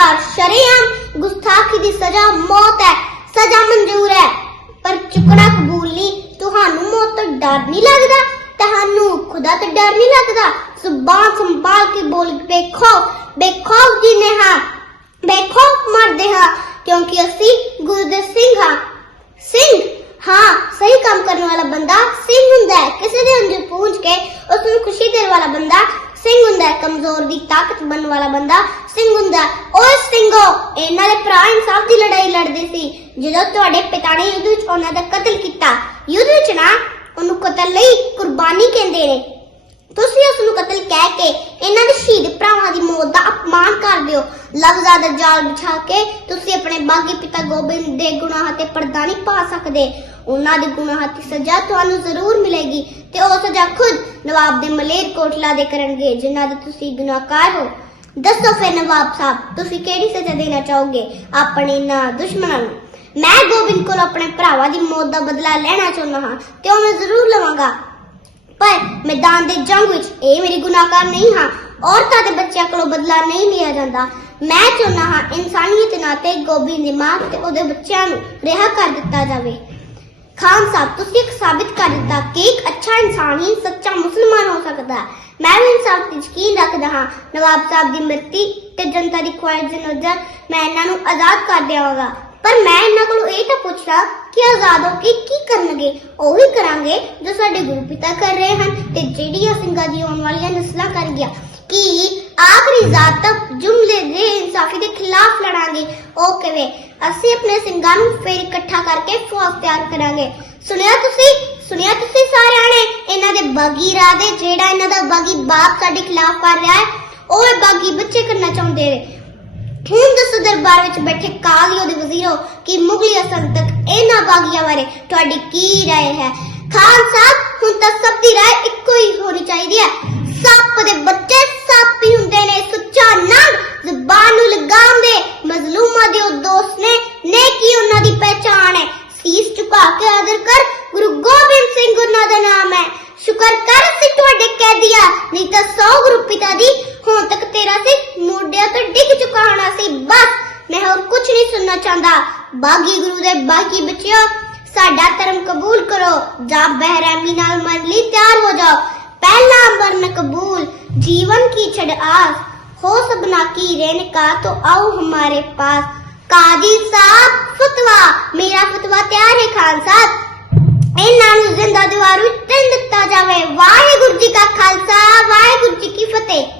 ਬਾਅਦ ਸ਼ਰੀਆਮ ਗੁਸਤਾਖੀ ਦੀ ਸਜ਼ਾ ਮੌਤ ਹੈ ਸਜ਼ਾ ਮਨਜ਼ੂਰ ਹੈ ਪਰ ਚੁੱਕਣਾ ਕਬੂਲ ਨਹੀਂ ਤੁਹਾਨੂੰ ਮੌਤ ਤੋਂ ਡਰ ਨਹੀਂ ਲੱਗਦਾ ਤੁਹਾਨੂੰ ਖੁਦਾ ਤੋਂ ਡਰ ਨਹੀਂ ਲੱਗਦਾ ਜ਼ੁਬਾਨ ਸੰਭਾਲ ਕੇ ਬੋਲ ਦੇਖੋ ਜੀ ਨੇ ਹਾਂ ਬੇਖੋ ਮਰਦੇ ਹਾਂ ਕਿਉਂਕਿ ਅਸੀਂ ਗੁਰਦੇਵ ਸਿੰਘ ਹਾਂ ਸਿੰਘ ਹਾਂ ਸਹੀ ਕੰਮ ਕਰਨ ਵਾਲਾ ਬੰਦਾ ਸਿੰਘ ਹੁੰਦਾ ਹੈ ਕਿਸੇ ਦੇ ਅੰਦਰ ਪਹੁੰਚ ਕੇ ਉਸ ਨੂੰ ਖੁਸ਼ੀ ਦੇਣ ਵਾਲਾ ਬੰਦਾ ਸਿੰਘ ਹੁੰਦਾ ਕਮਜ਼ੋਰ ਦੀ ਤਾਕਤ ਬਣਨ ਵਾਲਾ ਬੰਦਾ ਸਿੰਘ ਹੁੰਦਾ ਓਏ ਸਿੰਘੋ ਇਹਨਾਂ ਦੇ ਭਰਾ ਇਨਸਾਫ ਦੀ ਲੜਾਈ ਲੜਦੇ ਸੀ ਜਦੋਂ ਤੁਹਾਡੇ ਪਿਤਾ ਨੇ ਯੁੱਧ ਵਿੱਚ ਉਹਨਾਂ ਦਾ ਕਤਲ ਕੀਤਾ ਯੁੱਧ ਵਿੱਚ ਨਾ ਉਹਨੂੰ ਕਤਲ ਲਈ ਕੁਰਬਾਨੀ ਕਹਿੰਦੇ ਨੇ ਤੁਸੀਂ ਉਸ ਨੂੰ ਕਤਲ ਕਹਿ ਕੇ ਇਹਨਾਂ ਦੇ ਸ਼ਹੀਦ ਭਰਾਵਾਂ ਦੀ ਮੌਤ ਦਾ ਅਪਮਾਨ ਕਰਦੇ ਹੋ ਲਗਜ਼ਾ ਦਾ ਜਾਲ ਵਿਛਾ ਕੇ ਤੁਸੀਂ ਆਪਣੇ ਬਾਗੀ ਪਿਤਾ ਗੋਬਿੰਦ ਦੇ ਗੁਨਾਹਾਂ ਤੇ ਪਰਦਾ ਨਹੀਂ ਪਾ ਸਕਦੇ ਉਹਨਾਂ ਦੇ ਗੁਨਾਹਾਂ ਦੀ ਸਜ਼ਾ ਤੁਹਾਨੂੰ ਜ਼ਰੂਰ ਮਿਲੇਗੀ ਤੇ ਉਹ ਸਜ਼ਾ ਖੁਦ ਨਵਾਬ ਦੇ ਮਲੇਰ ਕੋਟਲਾ ਦੇ ਕਰਨਗੇ ਜਿਨ੍ਹਾਂ ਦਾ ਤੁਸੀਂ ਗੁਨਾਹਕਾਰ ਹੋ ਦੱਸੋ ਫਿਰ ਨਵਾਬ ਸਾਹਿਬ ਤੁਸੀਂ ਕਿਹੜੀ ਸਜ਼ਾ ਦੇਣਾ ਚਾਹੋਗੇ ਆਪਣੇ ਨਾ ਦੁਸ਼ਮਣਾਂ ਨੂੰ ਮੈਂ ਗੋਬਿੰਦ ਕੋਲ ਆਪਣੇ ਭਰਾਵਾਂ ਦੀ ਮੌਤ ਦਾ ਬਦਲਾ ਲੈਣਾ ਚਾਹੁੰਦਾ ਹਾਂ ਤੇ ਉਹ ਮੈਂ ਜ਼ਰੂਰ ਲਵਾਂਗਾ ਪਰ ਮੈਦਾਨ ਦੇ ਜੰਗ ਵਿੱਚ ਇਹ ਮੇਰੀ ਗੁਨਾਹਕਾਰ ਨਹੀਂ ਹਾਂ ਔਰਤਾਂ ਦੇ ਬੱਚਿਆਂ ਕੋਲੋਂ ਬਦਲਾ ਨਹੀਂ ਲਿਆ ਜਾਂਦਾ ਮੈਂ ਚਾਹੁੰਦਾ ਹਾਂ ਇਨਸਾਨੀਅਤ ਨਾਤੇ ਗੋਬਿੰਦ ਦੀ ਮਾਂ ਤੇ ਉਹਦੇ ਬੱਚਿਆਂ ਨੂੰ ਰਿਹਾ ਕਰ ਦਿੱਤਾ ਜਾਵੇ ਖਾਨ ਸਾਹਿਬ ਤੁਸੀਂ ਸਾਬਿਤ ਕਰ ਦਿੱਤਾ ਕਿ ਇੱਕ ਅੱਛਾ ਇਨਸਾਨ ਹੀ ਸੱਚਾ ਮੁਸਲਮਾਨ ਹੋ ਸਕਦਾ ਮੈਂ ਵੀ ਇਨਸਾਨ ਦੀ ਯਕੀਨ ਰੱਖਦਾ ਹਾਂ ਨਵਾਬ ਸਾਹਿਬ ਦੀ ਮਰਤੀ ਤੇ ਜਨਤਾ ਦੀ ਖੁਆਇਸ਼ ਦੇ ਨਜ਼ਰ ਮੈਂ ਇਹਨਾਂ ਨੂੰ ਆਜ਼ਾਦ ਕਰ ਦੇਵਾਂਗਾ ਪਰ ਮੈਂ ਇਹਨਾਂ ਕੋਲੋਂ ਇਹ ਤਾਂ ਪੁੱਛਦਾ ਕਿ ਆਜ਼ਾਦ ਹੋ ਕੇ ਕੀ ਕਰਨਗੇ ਉਹੀ ਕਰਾਂਗੇ ਜੋ ਸਾਡੇ ਗੁਰੂ ਪਿਤਾ ਕਰ ਰਹੇ ਹਨ ਤੇ ਜਿਹੜੀਆਂ ਸਿੰਘਾਂ ਦੀ ਆਉਣ ਵਾਲੀਆਂ ਨਸਲਾਂ ਕਰ ਗਿਆ ਕਿ ਆਖਰੀ ਜ਼ਾਤ ਤੱਕ ਜੁਮਲੇ ਦੇ ਇਨਸਾਫੀ ਦੇ ਖਿਲਾਫ ਲੜਾਂਗੇ ਉਹ ਕਿਵੇਂ ਅਸੀਂ ਆਪਣੇ ਸਿੰਘਾਂ ਨੂੰ ਫੇਰ ਇਕੱਠਾ ਕਰਕੇ ਫੌਜ ਤਿਆਰ ਕਰਾਂਗੇ ਸੁਣਿਆ ਤੁਸੀਂ ਸੁਣਿਆ ਤੁਸੀਂ ਸਾਰਿਆਂ ਨੇ ਇਹਨਾਂ ਦੇ ਬਾਗੀ ਇਰਾਦੇ ਜਿਹੜਾ ਇਹਨਾਂ ਦਾ ਬਾਗੀ ਬਾਪ ਸਾਡੇ ਖਿਲਾਫ ਕਰ ਰਿਹਾ ਹੈ ਉਹ ਇਹ ਬਾਗੀ ਬੱਚੇ ਕਰਨਾ ਚਾਹੁੰਦੇ ਨੇ ਹੁਣ ਦੱਸੋ ਦਰਬਾਰ ਵਿੱਚ ਬੈਠੇ ਕਾਲੀਓ ਦੇ ਵਜ਼ੀਰੋ ਕਿ ਮੁਗਲੀ ਅਸਲਤਕ ਇਹਨਾਂ ਬਾਗੀਆਂ ਬਾਰੇ ਤੁਹਾਡੀ ਕੀ رائے ਹੈ ਖਾਨ ਸਾਹਿਬ ਹੁਣ ਤਾਂ ਸਭ ਦੀ رائے ਇੱਕੋ ਹੀ ਹੋਣੀ ਚਾਹੀਦੀ ਹੈ ਸੱਪ ਦੇ ਬੱਚੇ ਸੀਸ ਝੁਕਾ ਕੇ ਆਦਰ ਕਰ ਗੁਰੂ ਗੋਬਿੰਦ ਸਿੰਘ ਉਹਨਾਂ ਦਾ ਨਾਮ ਹੈ ਸ਼ੁਕਰ ਕਰ ਅਸੀਂ ਤੁਹਾਡੇ ਦਿਆ ਨਹੀਂ ਤਾਂ ਸੌ ਗੁਰੂ ਪਿਤਾ ਦੀ ਹੁਣ ਤੱਕ ਤੇਰਾ ਸੀ ਮੋਢਿਆਂ ਤੇ ਡਿੱਗ ਚੁੱਕਾ ਹੋਣਾ ਸੀ ਬਸ ਮੈਂ ਹੋਰ ਕੁਝ ਨਹੀਂ ਸੁਣਨਾ ਚਾਹੁੰਦਾ ਬਾਗੀ ਗੁਰੂ ਦੇ ਬਾਕੀ ਬੱਚਿਓ ਸਾਡਾ ਧਰਮ ਕਬੂਲ ਕਰੋ ਜਾਂ ਬਹਿਰਾਮੀ ਨਾਲ ਮਨ ਲਈ ਤਿਆਰ ਹੋ ਜਾਓ ਪਹਿਲਾ ਵਰਨ ਕਬੂਲ ਜੀਵਨ ਕੀ ਛੜ ਆਸ ਹੋ ਸਭਨਾ ਕੀ ਰੇਨ ਕਾ ਤੋ ਆਓ ਹਮਾਰੇ ਪਾਸ ਕਾਜੀ ਸਾਹਿਬ ਫਤਵਾ ਮੇਰਾ ਫਤਵਾ ਤਿਆਰ ਹੈ ਖਾਨ ਸਾਹਿਬ ਇਹਨਾਂ ਨੂੰ ਜ਼ਿੰਦਾ ਦੀਵਾਰ ਵਿੱਚ ਦਿੱਤਾ ਜਾਵੇ ਵਾਹਿਗੁਰੂ ਜੀ ਕਾ ਖਾਲਸਾ ਵਾਹਿਗੁਰੂ ਜੀ ਕੀ ਫਤਿਹ